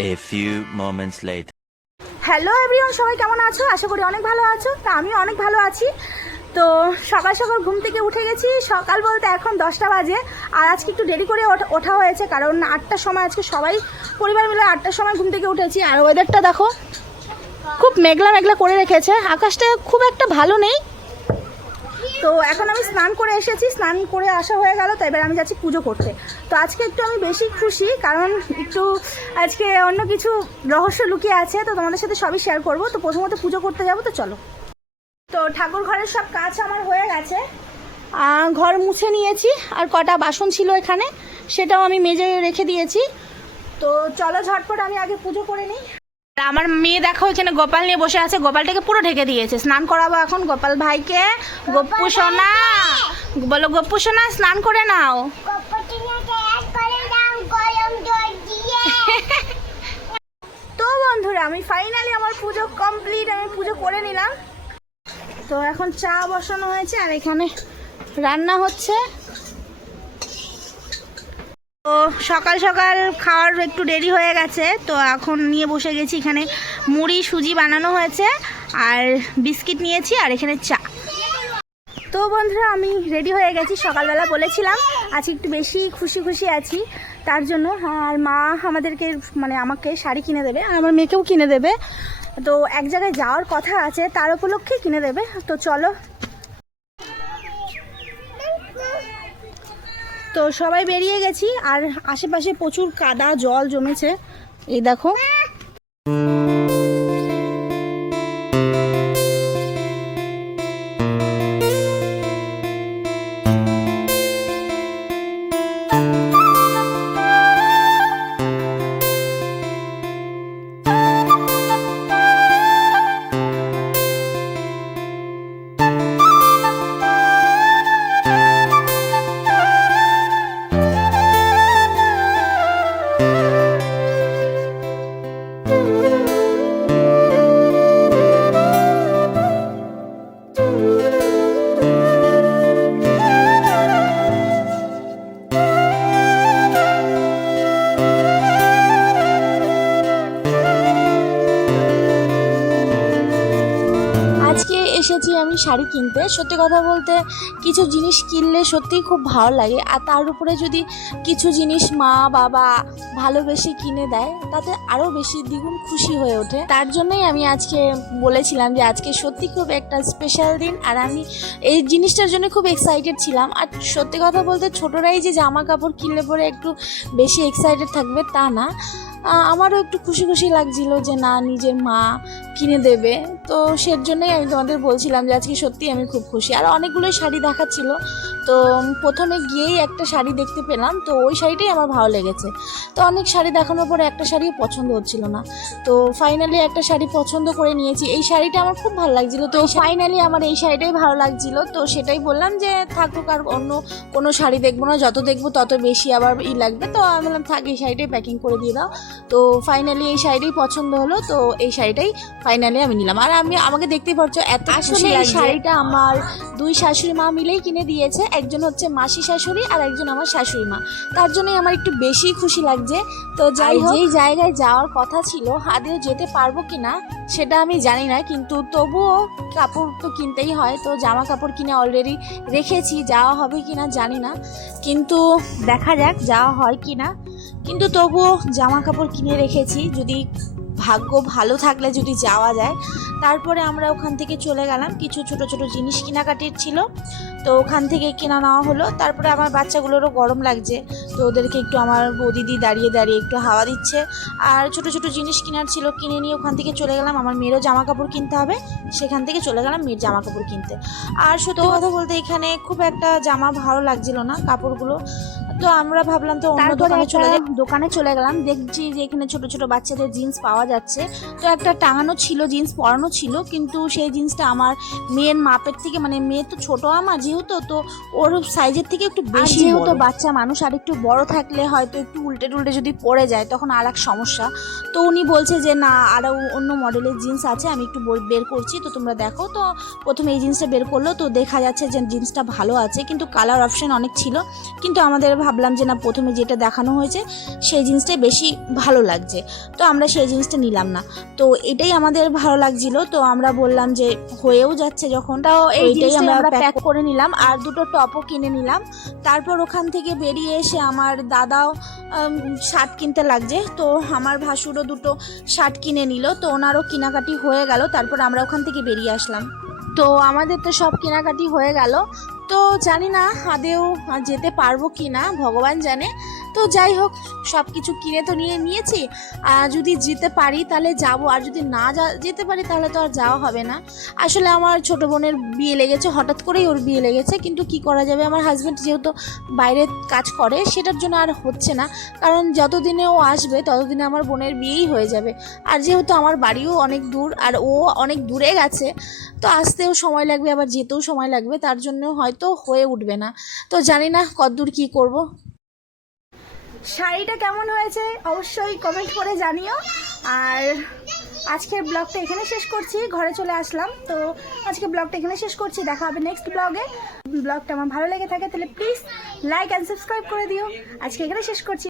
A few moments later. Hello everyone, সবাই কেমন আছো? আশা করি অনেক ভালো আছো। তা আমি অনেক ভালো আছি। তো সকাল সকাল ঘুম থেকে উঠে গেছি। সকাল বলতে এখন 10টা বাজে। আর আজকে একটু দেরি করে ওঠা হয়েছে, কারণ 8টার সময় আজকে সবাই পরিবার মিলে 8টার সময় ঘুম থেকে উঠেছি। আর ওয়েদারটা দেখো, খুব মেঘলা মেঘলা করে রেখেছে, আকাশটা খুব একটা ভালো নেই। তো এখন আমি স্নান করে এসেছি, স্নান করে আসা হয়ে গেল। তো এবার আমি যাচ্ছি পুজো করতে। তো আজকে একটু আমি বেশি খুশি, কারণ একটু আজকে অন্য কিছু রহস্য লুকিয়ে আছে। তো তোমাদের সাথে সবই শেয়ার করব। তো প্রথমত পুজো করতে যাব, তো চলো। তো ঠাকুর ঘরের সব কাজ আমার হয়ে গেছে, ঘর মুছে নিয়েছি। আর কটা বাসন ছিল এখানে, সেটাও আমি মেজে রেখে দিয়েছি। তো চলো ঝটপট আমি আগে পুজো করে নিই। আমার মেয়ে দেখো এখানে গোপাল নিয়ে বসে আছে, গোপালটাকে পুরো ঢেকে দিয়েছে। স্নান করাবো এখন গোপাল ভাইকে। গপ্পু সোনা, বলো গপ্পু সোনা স্নান করে নাও। তো বন্ধুরা, আমি ফাইনালি আমার পুজো কমপ্লিট, আমি পুজো করে নিলাম। তো এখন চা বসানো হয়েছে আর এখানে রান্না হচ্ছে। তো সকাল সকাল খাওয়ার একটু দেরি হয়ে গেছে, তো এখন নিয়ে বসে গেছি। এখানে মুড়ি সুজি বানানো হয়েছে আর বিস্কিট নিয়েছি, আর এখানে চা। তো বন্ধুরা, আমি রেডি হয়ে গেছি। সকালবেলা বলেছিলাম আজকে একটু বেশি খুশি খুশি আছি, তার জন্য। আর মা আমাদেরকে আমাকে শাড়ি কিনে দেবে, আর আমার মেয়েকেও কিনে দেবে। তো এক জায়গায় যাওয়ার কথা আছে, তার উপলক্ষে কিনে দেবে। তো চলো। তো সবাই বেরিয়ে গেছি, আর আশেপাশে প্রচুর কাদা জল জমেছে, এই দেখো। এসেছি আমি শাড়ি কিনতে। সত্যি কথা বলতে কিছু জিনিস কিনলে সত্যিই খুব ভালো লাগে, আর তার উপরে যদি কিছু জিনিস মা বাবা ভালোবেসে কিনে দেয়, তাতে আরও বেশি দ্বিগুণ খুশি হয়ে ওঠে। তার জন্যই আমি আজকে বলেছিলাম যে আজকে সত্যি খুব একটা স্পেশাল দিন, আর আমি এই জিনিসটার জন্য খুব এক্সাইটেড ছিলাম। আর সত্যি কথা বলতে ছোটরাই যে জামা কাপড় কিনলে পরে একটু বেশি এক্সাইটেড থাকবে তা না, আমারও একটু খুশি খুশি লাগছিল যে না, নিজের মা কিনে দেবে। তো সের জন্যই আমি তোমাদের বলছিলাম যে আজকে সত্যি আমি খুব খুশি। আর অনেকগুলোই শাড়ি দেখাচ্ছিল, তো প্রথমে গিয়েই একটা শাড়ি দেখতে পেলাম, তো ওই শাড়িটাই আমার ভালো লেগেছে। তো অনেক শাড়ি দেখানোর পরে একটা শাড়িও পছন্দ হচ্ছিল না, তো ফাইনালি একটা শাড়ি পছন্দ করে নিয়েছি। এই শাড়িটা আমার খুব ভালো লাগছিল, তো ফাইনালি আমার এই শাড়িটাই ভালো লাগছিল। তো সেটাই বললাম যে থাকুক, আর অন্য কোনো শাড়ি দেখবো না, যত দেখবো তত বেশি আবার লাগবে। তো আমি বললাম থাক, এই শাড়িটাই প্যাকিং করে দিয়ে দাও। তো ফাইনালি এই শাড়িটাই পছন্দ হলো, তো এই শাড়িটাই ফাইনালি আমি নিলাম। আর আমাকে দেখতেই পারছো এত আসলে এই শাড়িটা আমার দুই শাশুড়ি মা মিলেই কিনে দিয়েছে। একজন হচ্ছে মাসি শাশুড়ি আর একজন আমার শাশুড়ি মা, তার জন্যই আমার একটু বেশি খুশি লাগছে। তো যাই হোক, যেই জায়গায় যাওয়ার কথা ছিল আদেও যেতে পারবো কিনা সেটা আমি জানি না, কিন্তু তবুও কাপড় তো কিনতেই হয়। তো জামা কাপড় কিনে অলরেডি রেখেছি, যাওয়া হবে কিনা জানি না, কিন্তু দেখা যাক যাওয়া হয় কিনা। কিন্তু তবুও জামা কাপড় কিনে রেখেছি, যদি ভাগ্য ভালো থাকলে যদি যাওয়া যায়। তারপরে আমরা ওখান থেকে চলে গেলাম, কিছু ছোট ছোট জিনিস কেনাকাটির ছিল, তো ওখান থেকে কেনা নেওয়া হলো। তারপরে আমার বাচ্চাগুলোরও গরম লাগছে, তো ওদেরকে একটু আমার বৌদিদি দাঁড়িয়ে দাঁড়িয়ে একটু হাওয়া দিচ্ছে। আর ছোট ছোট জিনিস কেনার ছিল, কিনে নিয়ে ওখান থেকে চলে গেলাম। আমার মেয়েরও জামা কাপড় কিনতে হবে, সেখান থেকে চলে গেলাম মেয়ের জামা কাপড় কিনতে। আর সত্যি কথা বলতে এখানে খুব একটা জামা ভালো লাগছিল না কাপড়গুলো, তো আমরা ভাবলাম তো অন্য দোকানে চলে গেলাম। দেখছি যে এখানে ছোট ছোট বাচ্চাদের জিন্স পাওয়া যাচ্ছে, তো একটা টাঙানো ছিল, জিন্স পরানো ছিল, কিন্তু সেই জিন্সটা আমার মেয়ের মাপের থেকে, মেয়ে তো ছোট আমার যেহেতু, তো ওর সাইজের থেকে একটু বেশি, যেহেতু বাচ্চা মানুষ, আর একটু বড় থাকলে হয়তো একটু উল্টে টুল্টে যদি পড়ে যায় তখন আর এক সমস্যা। তো উনি বলছে যে না, আরও অন্য মডেলের জিন্স আছে, আমি একটু বের করছি, তো তোমরা দেখো। তো প্রথমে এই জিন্সটা বের করলো, তো দেখা যাচ্ছে যে জিন্সটা ভালো আছে, কিন্তু কালার অপশন অনেক ছিল, কিন্তু আমাদের ভাবলাম যে না প্রথমে যেটা দেখানো হয়েছে সেই জিনিসটাই বেশি ভালো লাগছে, তো আমরা সেই জিনিসটা নিলাম না। তো এটাই আমাদের ভালো লাগছিল, তো আমরা বললাম যে হয়েও যাচ্ছে যখন, তাও এইটাই আমরা প্যাক করে নিলাম। আর দুটো টপও কিনে নিলাম। তারপর ওখান থেকে বেরিয়ে এসে আমার দাদাও শার্ট কিনতে লাগছে, তো আমার ভাসুরও দুটো শার্ট কিনে নিল, তো ওনারও কেনাকাটি হয়ে গেল। তারপর আমরা ওখান থেকে বেরিয়ে আসলাম। তো আমাদের তো সব কেনাকাটি হয়ে গেল, তো জানি না আদেও যেতে পারবো কি না, ভগবান জানে। তো যাই হোক, সব কিছু কিনে তো নিয়েছি। যদি যেতে পারি তাহলে যাব, আর যদি না যেতে পারি তাহলে তো আর যাওয়া হবে না। আসলে আমার ছোটো বোনের বিয়ে লেগেছে, হঠাৎ করেই ওর বিয়ে লেগেছে, কিন্তু কি করা যাবে, আমার হাজব্যান্ড যেহেতু বাইরে কাজ করে সেটার জন্য আর হচ্ছে না, কারণ যতদিনে ও আসবে ততদিনে আমার বোনের বিয়েই হয়ে যাবে। আর যেহেতু আমার বাড়িও অনেক দূর আর ও অনেক দূরে গেছে, তো আসতেও সময় লাগবে, আবার যেতেও সময় লাগবে, তার জন্য হয়তো হয়ে উঠবে না। তো জানি না কতদূর কী করব। শাড়িটা কেমন হয়েছে অবশ্যই কমেন্ট করে জানিও। আর আজকের ব্লগটা এখানে শেষ করছি, ঘরে চলে আসলাম, তো আজকে ব্লগটা এখানে শেষ করছি। দেখা হবে নেক্সট ব্লগে। ব্লগটা আমার ভালো লেগে থাকে তাহলে প্লিজ লাইক অ্যান্ড সাবস্ক্রাইব করে দিও। আজকে এখানে শেষ করছি।